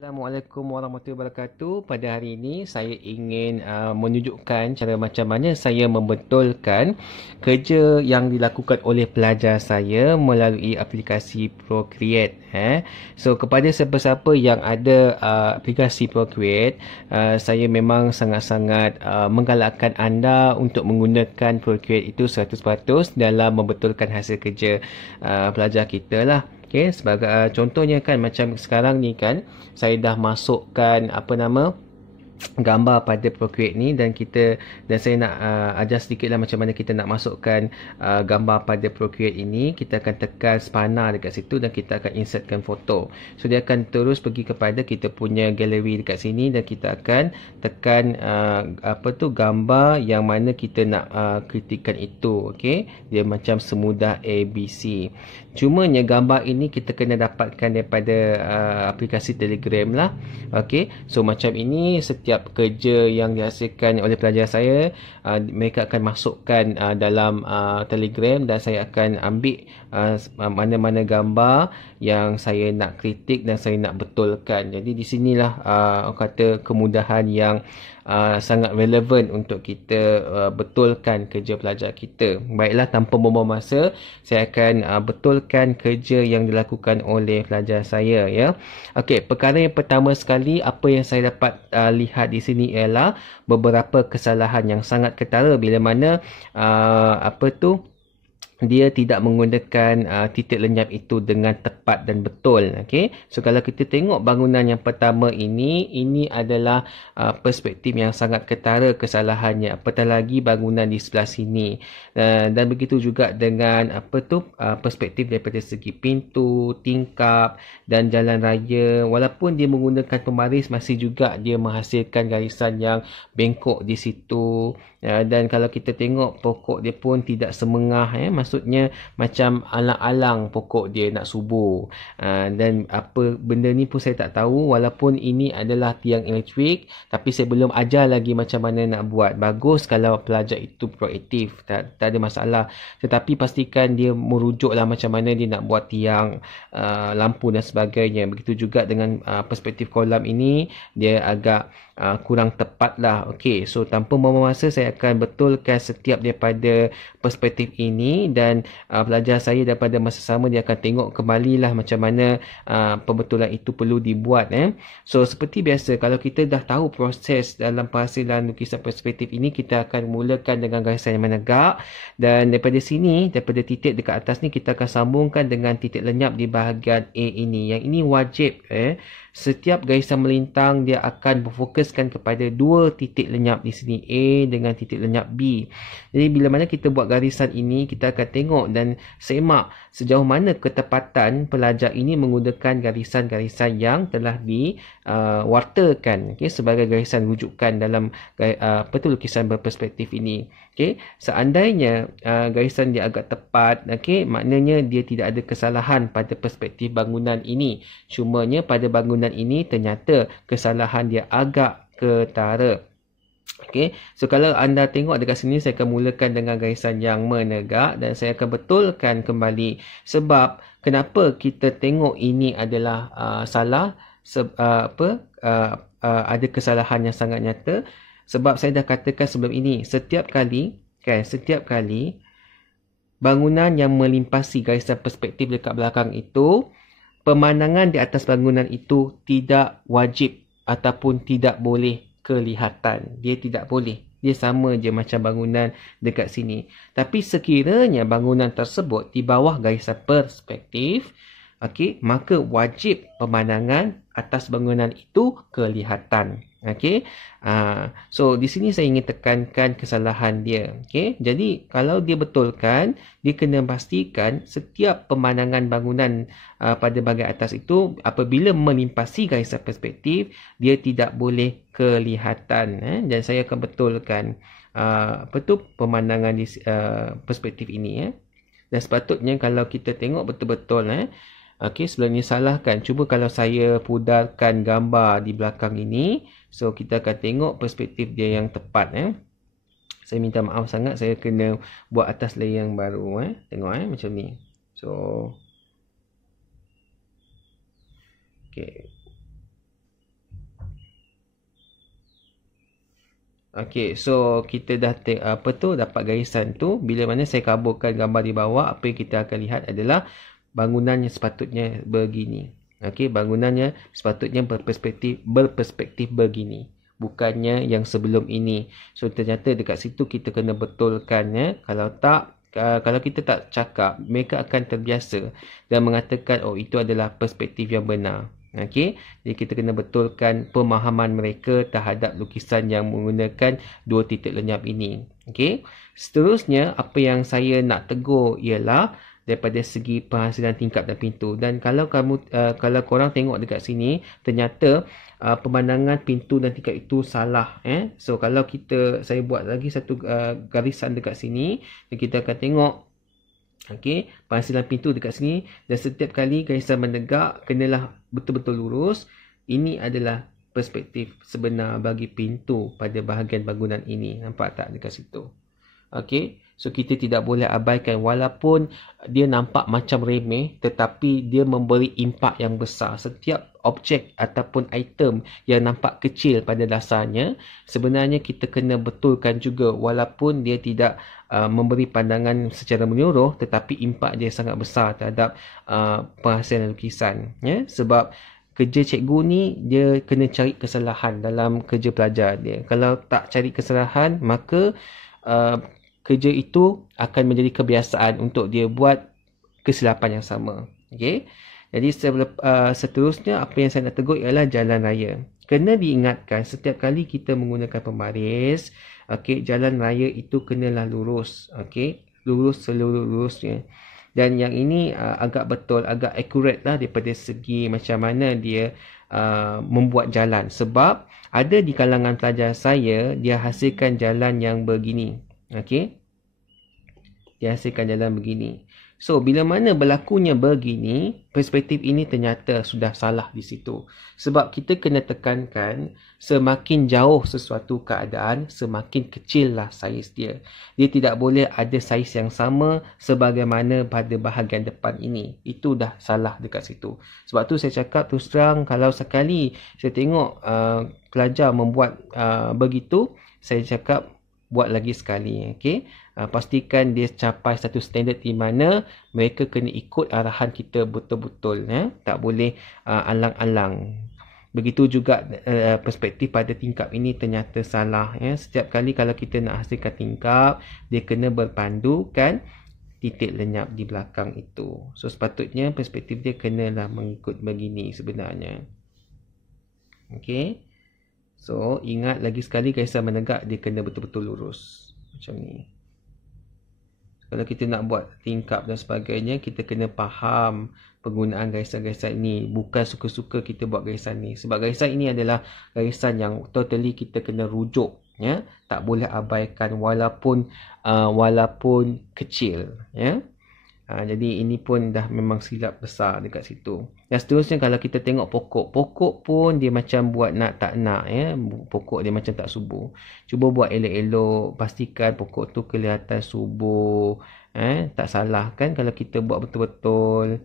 Assalamualaikum warahmatullahi wabarakatuh. Pada hari ini saya ingin menunjukkan cara macam mana saya membetulkan kerja yang dilakukan oleh pelajar saya melalui aplikasi Procreate. So kepada siapa-siapa yang ada aplikasi Procreate, saya memang sangat-sangat menggalakkan anda untuk menggunakan Procreate itu 100% dalam membetulkan hasil kerja pelajar kita lah. Okay, sebagai contohnya kan macam sekarang ni kan saya dah masukkan gambar pada Procreate ni dan saya nak ajar sedikitlah macam mana kita nak masukkan gambar pada Procreate ini. Kita akan tekan spana dekat situ dan kita akan insertkan foto. So dia akan terus pergi kepada kita punya gallery dekat sini dan kita akan tekan gambar yang mana kita nak kritikkan itu. Okey, dia macam semudah ABC. Cumanya gambar ini kita kena dapatkan daripada aplikasi Telegram lah. Okey, so macam ini setiap kerja yang dihasilkan oleh pelajar saya, mereka akan masukkan dalam Telegram dan saya akan ambil mana-mana gambar yang saya nak kritik dan saya nak betulkan. Jadi di sinilah kata kemudahan yang sangat relevan untuk kita betulkan kerja pelajar kita. Baiklah, tanpa membuang masa, saya akan betulkan kerja yang dilakukan oleh pelajar saya, ya. Okey, perkara yang pertama sekali apa yang saya dapat lihat di sini ialah beberapa kesalahan yang sangat ketara bila mana dia tidak menggunakan titik lenyap itu dengan tepat dan betul. Okey, so kalau kita tengok bangunan yang pertama ini adalah perspektif yang sangat ketara kesalahannya, apatah lagi bangunan di sebelah sini. Dan begitu juga dengan perspektif daripada segi pintu, tingkap dan jalan raya. Walaupun dia menggunakan pemaris, masih juga dia menghasilkan garisan yang bengkok di situ. Dan kalau kita tengok pokok dia pun tidak semengah, maksudnya macam alang-alang pokok dia nak subur. Dan apa benda ni pun saya tak tahu, walaupun ini adalah tiang elektrik, tapi saya belum ajar lagi macam mana nak buat. Bagus kalau pelajar itu proaktif, tak ada masalah, tetapi pastikan dia merujuklah macam mana dia nak buat tiang, lampu dan sebagainya. Begitu juga dengan perspektif kolam ini, dia agak kurang tepat lah. Okey, so tanpa membuang masa, saya akan betulkan setiap daripada perspektif ini dan pelajar saya daripada masa sama dia akan tengok kembali lah macam mana pembetulan itu perlu dibuat. So seperti biasa, kalau kita dah tahu proses dalam penghasilan lukisan perspektif ini, kita akan mulakan dengan garisan yang menegak dan daripada sini, daripada titik dekat atas ni, kita akan sambungkan dengan titik lenyap di bahagian A ini. Yang ini wajib, setiap garisan melintang dia akan berfokuskan kepada dua titik lenyap di sini, A dengan titik lenyap B. Jadi bila mana kita buat garisan ini, kita akan tengok dan semak sejauh mana ketepatan pelajar ini menggunakan garisan-garisan yang telah diwartakan, sebagai garisan rujukan dalam lukisan berperspektif ini. Seandainya garisan dia agak tepat, maknanya dia tidak ada kesalahan pada perspektif bangunan ini. Cumanya pada bangunan ini ternyata kesalahan dia agak ketara. So kalau anda tengok dekat sini, saya akan mulakan dengan garisan yang menegak dan saya akan betulkan kembali. Sebab kenapa kita tengok ini adalah salah, ada kesalahan yang sangat nyata. Sebab saya dah katakan sebelum ini, setiap kali bangunan yang melimpasi garisan perspektif dekat belakang itu, pemandangan di atas bangunan itu tidak wajib ataupun tidak boleh kelihatan. Dia tidak boleh. Dia sama je macam bangunan dekat sini. Tapi sekiranya bangunan tersebut di bawah garisan perspektif, maka wajib pemandangan atas bangunan itu kelihatan. So di sini saya ingin tekankan kesalahan dia. Jadi kalau dia betulkan, dia kena pastikan setiap pemandangan bangunan pada bahagian atas itu apabila melimpasi garisan perspektif, dia tidak boleh kelihatan. Dan saya akan betulkan pemandangan di perspektif ini. Dan sepatutnya kalau kita tengok betul-betul, sebelum ni salah kan. Cuba kalau saya pudarkan gambar di belakang ini, so kita akan tengok perspektif dia yang tepat. Saya minta maaf sangat, saya kena buat atas layer yang baru. Tengok macam ni. So Okey, so kita dah dapat garisan tu. Bila mana saya kaburkan gambar di bawah, apa yang kita akan lihat adalah bangunannya sepatutnya begini. Okey, bangunannya sepatutnya berperspektif begini. Bukannya yang sebelum ini. So ternyata dekat situ kita kena betulkan ya. Kalau kita tak cakap, mereka akan terbiasa dan mengatakan itu adalah perspektif yang benar. Okey, jadi kita kena betulkan pemahaman mereka terhadap lukisan yang menggunakan dua titik lenyap ini. Okey, seterusnya apa yang saya nak tegur ialah daripada segi penghasilan tingkap dan pintu. Dan kalau korang tengok dekat sini, ternyata pemandangan pintu dan tingkap itu salah. So kalau saya buat lagi satu garisan dekat sini, kita akan tengok penghasilan pintu dekat sini, dan setiap kali garisan menegak kenalah betul-betul lurus. Ini adalah perspektif sebenar bagi pintu pada bahagian bangunan ini. Nampak tak dekat situ? So kita tidak boleh abaikan, walaupun dia nampak macam remeh, tetapi dia memberi impak yang besar. Setiap objek ataupun item yang nampak kecil pada dasarnya, sebenarnya kita kena betulkan juga, walaupun dia tidak memberi pandangan secara menyeluruh, tetapi impak dia sangat besar terhadap penghasilan lukisan. Sebab kerja cikgu ni, dia kena cari kesalahan dalam kerja pelajar dia. Kalau tak cari kesalahan, maka kerja itu akan menjadi kebiasaan untuk dia buat kesilapan yang sama. Jadi seterusnya apa yang saya nak tegur ialah jalan raya. Kena diingatkan setiap kali kita menggunakan pembaris, jalan raya itu kenalah lurus. Lurus seluruh-lurusnya. Dan yang ini agak betul, agak accurate lah daripada segi macam mana dia membuat jalan. Sebab ada di kalangan pelajar saya, dia hasilkan jalan yang begini. Dia hasilkan jalan begini. So, bila mana berlakunya begini, perspektif ini ternyata sudah salah di situ. Sebab kita kena tekankan, semakin jauh sesuatu keadaan, semakin kecillah saiz dia. Dia tidak boleh ada saiz yang sama sebagaimana pada bahagian depan ini. Itu dah salah dekat situ. Sebab tu saya cakap terus terang, kalau sekali saya tengok pelajar membuat begitu, saya cakap buat lagi sekali. Pastikan dia capai satu standard di mana mereka kena ikut arahan kita betul-betul. Tak boleh alang-alang. Begitu juga perspektif pada tingkap ini ternyata salah. Setiap kali kalau kita nak hasilkan tingkap, dia kena berpandukan titik lenyap di belakang itu. So sepatutnya perspektif dia kenalah mengikut begini sebenarnya. So, ingat lagi sekali, garisan menegak dia kena betul-betul lurus. Macam ni. Kalau kita nak buat tingkap dan sebagainya, kita kena faham penggunaan garisan-garisan ini. Bukan suka-suka kita buat garisan ni. Sebab garisan ini adalah garisan yang totally kita kena rujuk. Tak boleh abaikan walaupun kecil. Jadi ini pun dah memang silap besar dekat situ. Dan seterusnya kalau kita tengok pokok. Pokok pun dia macam buat nak tak nak. Pokok dia macam tak subur. Cuba buat elok-elok. Pastikan pokok tu kelihatan subur. Tak salah kan kalau kita buat betul-betul.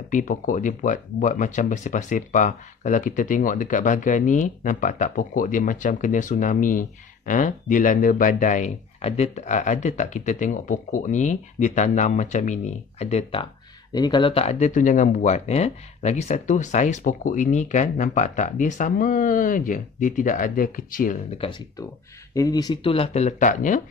Tapi pokok dia buat macam bersepah-sepah. Kalau kita tengok dekat bahagian ni, nampak tak pokok dia macam kena tsunami. Dilanda badai. Ada tak kita tengok pokok ni ditanam macam ini? Ada tak? Jadi kalau tak ada tu jangan buat. Lagi satu, saiz pokok ini kan, nampak tak? Dia sama je. Dia tidak ada kecil dekat situ. Jadi di situlah terletaknya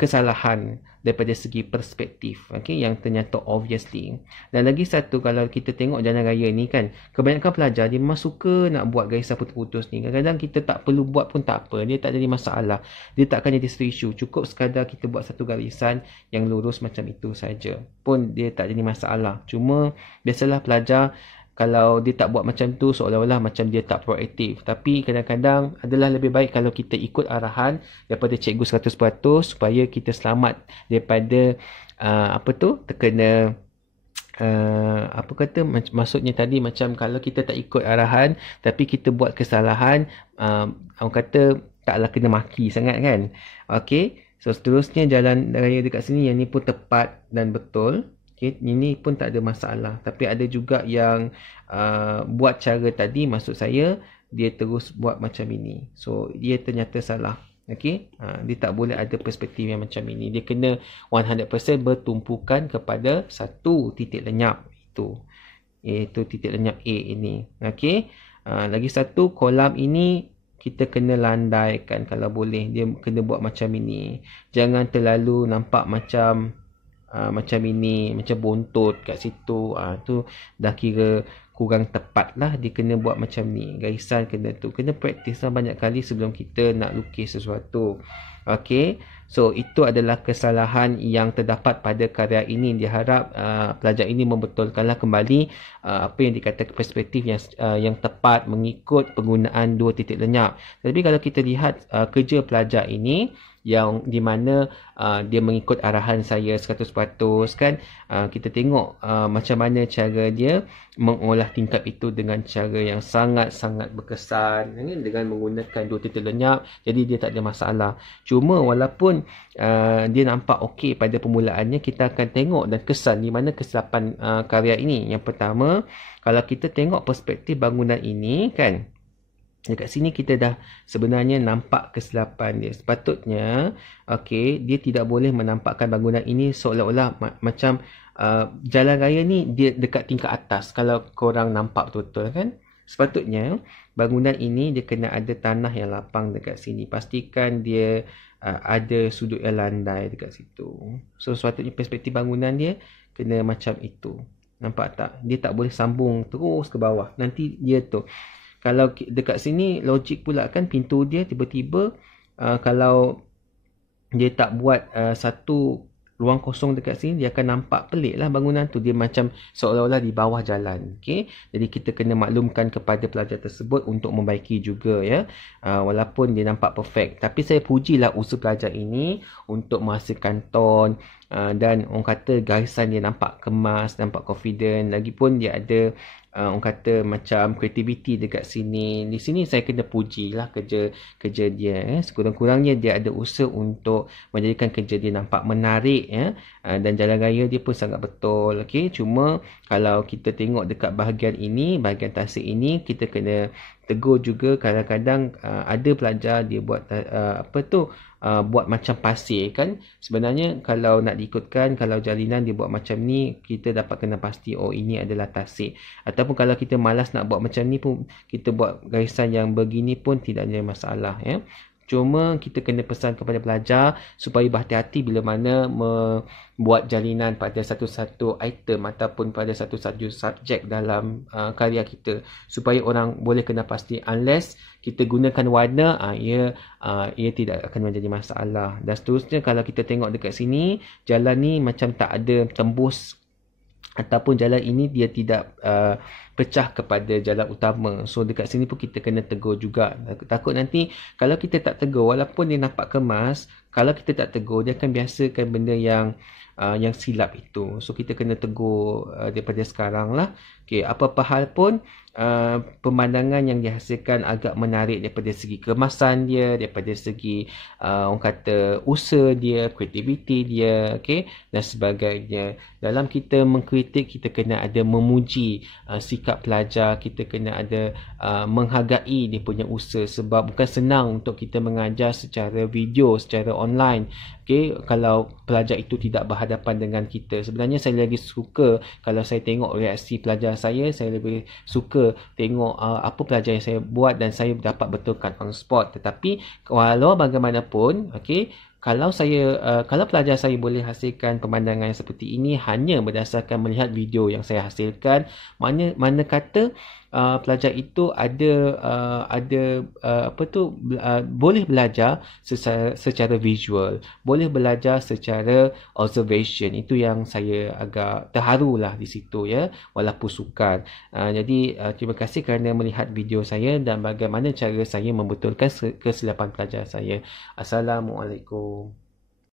kesalahan daripada segi perspektif, yang ternyata obviously. Dan lagi satu, kalau kita tengok jalan raya ni kan, kebanyakan pelajar dia memang suka nak buat garisan putus-putus ni. Kadang-kadang kita tak perlu buat pun tak apa, dia tak jadi masalah, dia tak akan jadi isu. Cukup sekadar kita buat satu garisan yang lurus macam itu saja, pun dia tak jadi masalah. Cuma biasalah pelajar, kalau dia tak buat macam tu, seolah-olah macam dia tak proaktif. Tapi kadang-kadang adalah lebih baik kalau kita ikut arahan daripada cikgu 100% supaya kita selamat daripada terkena maksudnya tadi, macam kalau kita tak ikut arahan tapi kita buat kesalahan, orang kata taklah kena maki sangat kan. So seterusnya jalan raya dekat sini, yang ni pun tepat dan betul. Ini pun tak ada masalah. Tapi ada juga yang buat cara tadi, maksud saya dia terus buat macam ini. So dia ternyata salah. Okey, dia tak boleh ada perspektif yang macam ini. Dia kena 100% bertumpukan kepada satu titik lenyap itu, iaitu titik lenyap A ini. Okey, lagi satu, kolam ini kita kena landaikan kalau boleh. Dia kena buat macam ini. Jangan terlalu nampak macam macam ini, macam bontot kat situ. Tu dah kira kurang tepat lah. Dia kena buat macam ni. Garisan kena tu. Kena praktis lah banyak kali sebelum kita nak lukis sesuatu. Okey. So, itu adalah kesalahan yang terdapat pada karya ini. Diharap pelajar ini membetulkanlah kembali apa yang dikatakan perspektif yang tepat mengikut penggunaan dua titik lenyap. Tapi kalau kita lihat kerja pelajar ini, yang di mana dia mengikut arahan saya 100% kan, kita tengok macam mana cara dia mengolah tingkap itu dengan cara yang sangat-sangat berkesan dengan menggunakan dua titik lenyap. Jadi dia tak ada masalah. Cuma walaupun dia nampak okey pada permulaannya, kita akan tengok dan kesan di mana kesilapan karya ini. Yang pertama, kalau kita tengok perspektif bangunan ini kan, dekat sini kita dah sebenarnya nampak kesilapan dia. Sepatutnya dia tidak boleh menampakkan bangunan ini seolah-olah macam jalan raya ni dia dekat tingkat atas. Kalau korang nampak betul-betul kan, sepatutnya bangunan ini dia kena ada tanah yang lapang dekat sini. Pastikan dia ada sudut yang landai dekat situ. So sepatutnya perspektif bangunan dia kena macam itu. Nampak tak? Dia tak boleh sambung terus ke bawah. Nanti dia tu, kalau dekat sini logik pula kan, pintu dia tiba-tiba kalau dia tak buat satu ruang kosong dekat sini, dia akan nampak pelik lah bangunan tu. Dia macam seolah-olah di bawah jalan. Okay? Jadi kita kena maklumkan kepada pelajar tersebut untuk membaiki juga ya. Walaupun dia nampak perfect. Tapi saya pujilah usaha pelajar ini untuk menghasilkan tone dan orang kata garisan dia nampak kemas, nampak confident. Lagipun dia ada orang kata macam kreativiti dekat sini. Di sini saya kena pujilah kerja dia. Sekurang-kurangnya dia ada usaha untuk menjadikan kerja dia nampak menarik ya. Dan jalan raya dia pun sangat betul. Okay? Cuma kalau kita tengok dekat bahagian ini, bahagian tasik ini, kita kena tegur juga. Kadang-kadang ada pelajar dia buat buat macam pasir kan. Sebenarnya kalau nak diikutkan, kalau jalinan dia buat macam ni, kita dapat kena pasti ini adalah tasik. Ataupun kalau kita malas nak buat macam ni pun, kita buat garisan yang begini pun tidak ada masalah ya. Cuma kita kena pesan kepada pelajar supaya berhati-hati bila mana membuat jalinan pada satu-satu item ataupun pada satu-satu subjek dalam karya kita, supaya orang boleh kena pasti. Unless kita gunakan warna, ia tidak akan menjadi masalah. Dan seterusnya, kalau kita tengok dekat sini, jalan ni macam tak ada tembus, ataupun jalan ini dia tidak pecah kepada jalan utama. So dekat sini pun kita kena tegur juga. Takut nanti kalau kita tak tegur, walaupun dia nampak kemas, kalau kita tak tegur, dia akan biasakan benda yang silap itu. So kita kena tegur daripada sekarang lah. Okay, apa-apa hal pun, pemandangan yang dihasilkan agak menarik daripada segi kemasan dia, daripada segi orang kata usaha dia, kreativiti dia, okay, dan sebagainya. Dalam kita mengkritik, kita kena ada memuji sikap pelajar, kita kena ada menghargai dia punya usaha, sebab bukan senang untuk kita mengajar secara video, secara online. Okay, kalau pelajar itu tidak berhadapan dengan kita. Sebenarnya saya lagi suka kalau saya tengok reaksi pelajar saya lebih suka tengok apa pelajar yang saya buat dan saya dapat betulkan on spot. Tetapi walau bagaimanapun, okay, kalau pelajar saya boleh hasilkan pemandangan yang seperti ini hanya berdasarkan melihat video yang saya hasilkan, mana kata pelajar itu boleh belajar secara visual, boleh belajar secara observation. Itu yang saya agak terharulah di situ ya, walaupun sukar. Jadi terima kasih kerana melihat video saya dan bagaimana cara saya membetulkan kesilapan pelajar saya. Assalamualaikum.